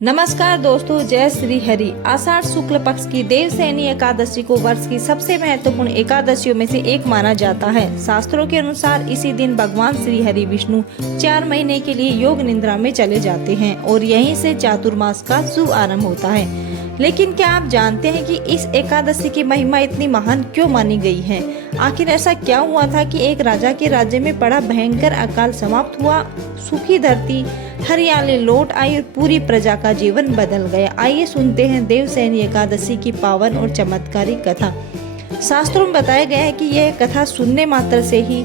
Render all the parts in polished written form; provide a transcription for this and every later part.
नमस्कार दोस्तों, जय श्री हरि। आषाढ़ शुक्ल पक्ष की देवसैनी एकादशी को वर्ष की सबसे महत्वपूर्ण एकादशियों में से एक माना जाता है। शास्त्रों के अनुसार इसी दिन भगवान श्री हरि विष्णु 4 महीने के लिए योग निद्रा में चले जाते हैं और यहीं से चातुर्मास का शुभ आरंभ होता है। लेकिन क्या आप जानते हैं कि इस एकादशी की महिमा इतनी महान क्यों मानी गई है? आखिर ऐसा क्या हुआ था कि एक राजा के राज्य में बड़ा भयंकर अकाल समाप्त हुआ, सूखी धरती हरियाली लौट आई और पूरी प्रजा का जीवन बदल गया। आइए सुनते हैं देवसैनी एकादशी की पावन और चमत्कारिक कथा। शास्त्रों में बताया गया है कि यह कथा सुनने मात्र से ही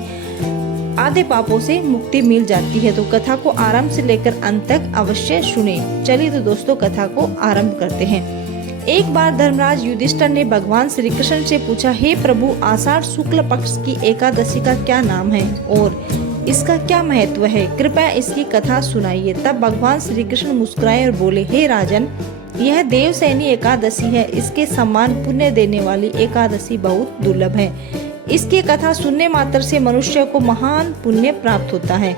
आधे पापों से मुक्ति मिल जाती है। तो कथा को आरंभ से लेकर अंत तक अवश्य सुने। चलिए तो दोस्तों कथा को आरंभ करते हैं। एक बार धर्मराज युधिष्ठिर ने भगवान श्री कृष्ण से पूछा, हे प्रभु, आषाढ़ शुक्ल पक्ष की एकादशी का क्या नाम है और इसका क्या महत्व है? कृपया इसकी कथा सुनाइए। तब भगवान श्री कृष्ण मुस्कुराए और बोले, हे राजन, यह देवसैनी एकादशी है। इसके समान पुण्य देने वाली एकादशी बहुत दुर्लभ है। इसकी कथा सुनने मात्र से मनुष्य को महान पुण्य प्राप्त होता है।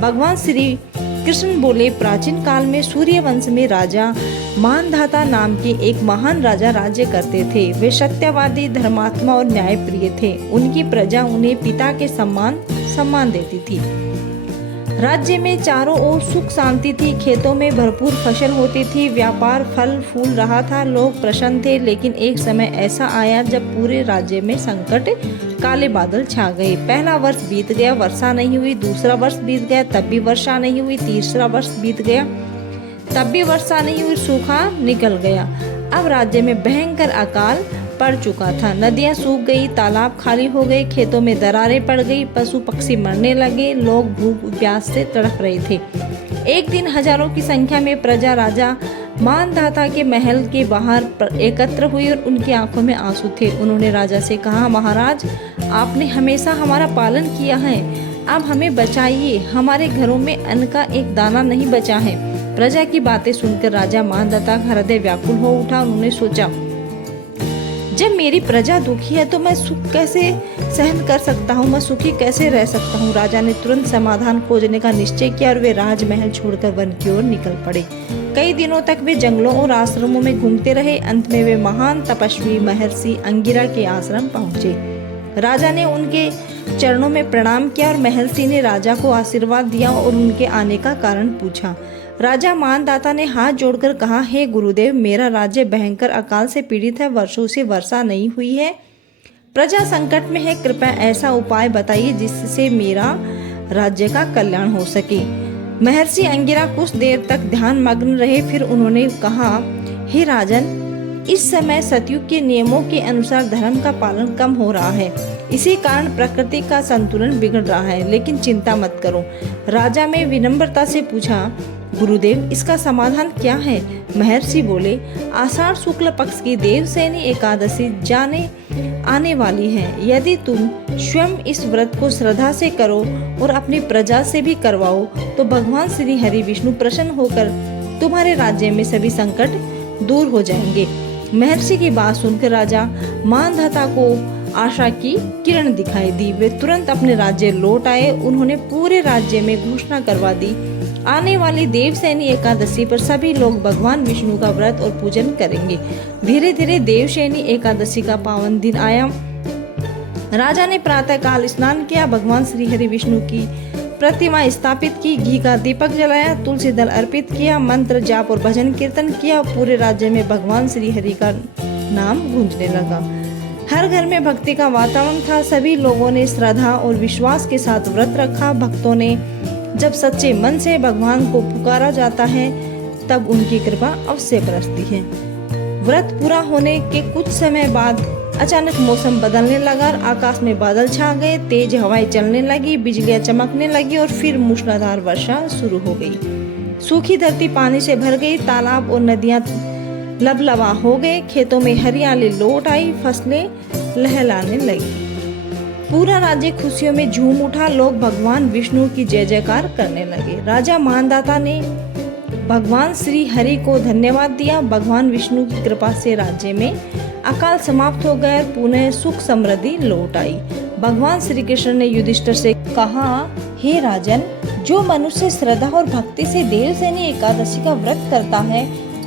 भगवान श्री कृष्ण बोले, प्राचीन काल में सूर्य वंश में राजा मानधाता नाम के एक महान राजा राज्य करते थे। वे सत्यवादी, धर्मात्मा और न्यायप्रिय थे। उनकी प्रजा उन्हें पिता के सम्मान देती थी। राज्य में चारों ओर सुख शांति थी। खेतों में भरपूर फसल होती थी। व्यापार फल फूल रहा था। लोग प्रसन्न थे। लेकिन एक समय ऐसा आया जब पूरे राज्य में संकट काले बादल छा गए। पहला वर्ष बीत गया, वर्षा नहीं हुई। दूसरा वर्ष बीत गया, तब भी वर्षा नहीं हुई। तीसरा वर्ष बीत गया, तब भी वर्षा नहीं हुई। सूखा निकल गया। अब राज्य में भयंकर अकाल पड़ चुका था। नदियां सूख गई, तालाब खाली हो गए, खेतों में दरारें पड़ गई, पशु पक्षी मरने लगे, लोग भूख प्यास से तड़प रहे थे। एक दिन हजारों की संख्या में प्रजा राजा मानधाता के महल के बाहर एकत्र हुई और उनकी आंखों में आंसू थे। उन्होंने राजा से कहा, महाराज, आपने हमेशा हमारा पालन किया है, अब हमें बचाइए। हमारे घरों में अन्न का एक दाना नहीं बचा है। प्रजा की बातें सुनकर राजा मानधाता का हृदय व्याकुल हो उठा। उन्होंने सोचा, जब मेरी प्रजा दुखी है तो मैं सुख कैसे सहन कर सकता हूँ, मैं सुखी कैसे रह सकता हूँ। राजा ने तुरंत समाधान खोजने का निश्चय किया और वे राजमहल छोड़कर वन की ओर निकल पड़े। कई दिनों तक वे जंगलों और आश्रमों में घूमते रहे। अंत में वे महान तपस्वी महर्षि अंगिरा के आश्रम पहुँचे। राजा ने उनके चरणों में प्रणाम किया और महर्षि ने राजा को आशीर्वाद दिया और उनके आने का कारण पूछा। राजा मानधाता ने हाथ जोड़कर कहा, हे गुरुदेव, मेरा राज्य भयंकर अकाल से पीड़ित है। वर्षों से वर्षा नहीं हुई है, प्रजा संकट में है। कृपया ऐसा उपाय बताइए जिससे मेरा राज्य का कल्याण हो सके। महर्षि अंगिरा कुछ देर तक ध्यान मग्न रहे। फिर उन्होंने कहा, हे राजन, इस समय सतयुग के नियमों के अनुसार धर्म का पालन कम हो रहा है। इसी कारण प्रकृति का संतुलन बिगड़ रहा है। लेकिन चिंता मत करो। राजा ने विनम्रता से पूछा, गुरुदेव, इसका समाधान क्या है? महर्षि बोले, आषाढ़ शुक्ल पक्ष की देवसैनी एकादशी आने वाली है। यदि तुम स्वयं इस व्रत को श्रद्धा से करो और अपनी प्रजा से भी करवाओ तो भगवान श्री हरि विष्णु प्रसन्न होकर तुम्हारे राज्य में सभी संकट दूर हो जाएंगे। महर्षि की बात सुनकर राजा मानधाता को आशा की किरण दिखाई दी। वे तुरंत अपने राज्य लौट आए। उन्होंने पूरे राज्य में घोषणा करवा दी, आने वाली देवसैनी एकादशी पर सभी लोग भगवान विष्णु का व्रत और पूजन करेंगे। धीरे धीरे देवसैनी एकादशी का पावन दिन आया। राजा ने प्रातः काल स्नान किया, भगवान श्री हरि विष्णु की प्रतिमा स्थापित की, घी का दीपक जलाया, तुलसी दल अर्पित किया, मंत्र जाप और भजन कीर्तन किया। पूरे राज्य में भगवान श्री हरि का नाम गूंजने लगा। हर घर में भक्ति का वातावरण था। सभी लोगों ने श्रद्धा और विश्वास के साथ व्रत रखा। भक्तों ने जब सच्चे मन से भगवान को पुकारा जाता है तब उनकी कृपा अवश्य बरसती है। व्रत पूरा होने के कुछ समय बाद अचानक मौसम बदलने लगा। आकाश में बादल छा गए, तेज हवाएं चलने लगी, बिजलियां चमकने लगी और फिर मूसलाधार वर्षा शुरू हो गई। सूखी धरती पानी से भर गई, तालाब और नदियां लबलबा हो गए, खेतों में हरियाली लौट आई, फसलें लहलाने लगी। पूरा राज्य खुशियों में झूम उठा। लोग भगवान विष्णु की जय जयकार करने लगे। राजा मानधाता ने भगवान श्री हरि को धन्यवाद दिया। भगवान विष्णु की कृपा से राज्य में अकाल समाप्त हो गया, पुनः सुख समृद्धि लौट आई। भगवान श्री कृष्ण ने युधिष्ठिर से कहा, हे राजन, जो मनुष्य श्रद्धा और भक्ति से देवसैनी एकादशी का व्रत करता है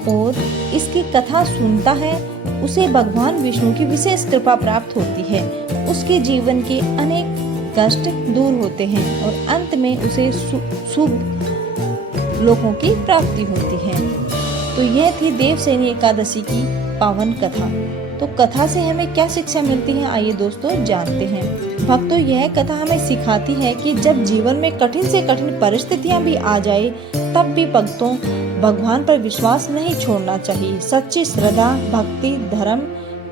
और इसकी कथा सुनता है, उसे भगवान विष्णु की विशेष कृपा प्राप्त होती है। उसके जीवन के अनेक कष्ट दूर होते हैं और अंत में उसे शुभ लोगों की प्राप्ति होती है। तो यह थी देवसैनी एकादशी की पावन कथा। तो कथा से हमें क्या शिक्षा मिलती है, आइए दोस्तों जानते हैं। भक्तों, यह कथा हमें सिखाती है कि जब जीवन में कठिन से कठिन परिस्थितियां भी आ जाए, तब भी भक्तों भगवान पर विश्वास नहीं छोड़ना चाहिए। सच्ची श्रद्धा, भक्ति, धर्म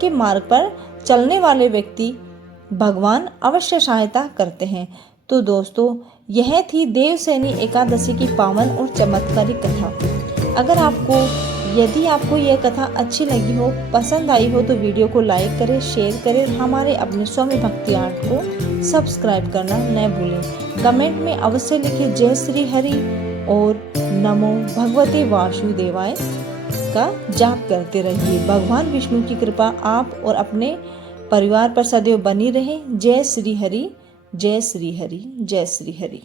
के मार्ग पर चलने वाले व्यक्ति भगवान अवश्य सहायता करते हैं। तो दोस्तों, यह थी देवसैनी एकादशी की पावन और चमत्कारिक कथा। यदि आपको यह कथा अच्छी लगी हो, पसंद आई हो, तो वीडियो को लाइक करें, शेयर करें। हमारे अपने स्वामी भक्ति आर्ट को सब्सक्राइब करना न भूलें। कमेंट में अवश्य लिखें जय श्री हरि और नमो भगवते वासुदेवाय का जाप करते रहिए। भगवान विष्णु की कृपा आप और अपने परिवार पर सदैव बनी रहे। जय श्री हरि, जय श्री हरि, जय श्री हरि।